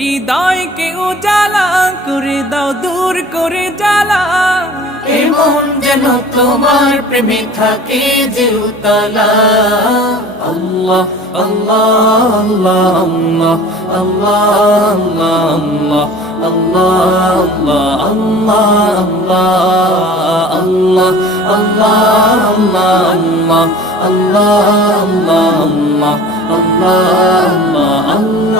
হৃদয়কে উজালা করে দাও, দূর করে জ্বালা। এমন যেন তোমার প্রেমে থাকে যে উতলা। আল্লাহ আল্লাহ আল্লাহ আল্লাহ আল্লাহ আল্লাহ আল্লাহ আল্লাহ আল্লাহ আল্লাহ আল্লাহ আল্লাহ আল্লাহ আল্লাহ আল্লাহ আল্লাহ আল্লাহ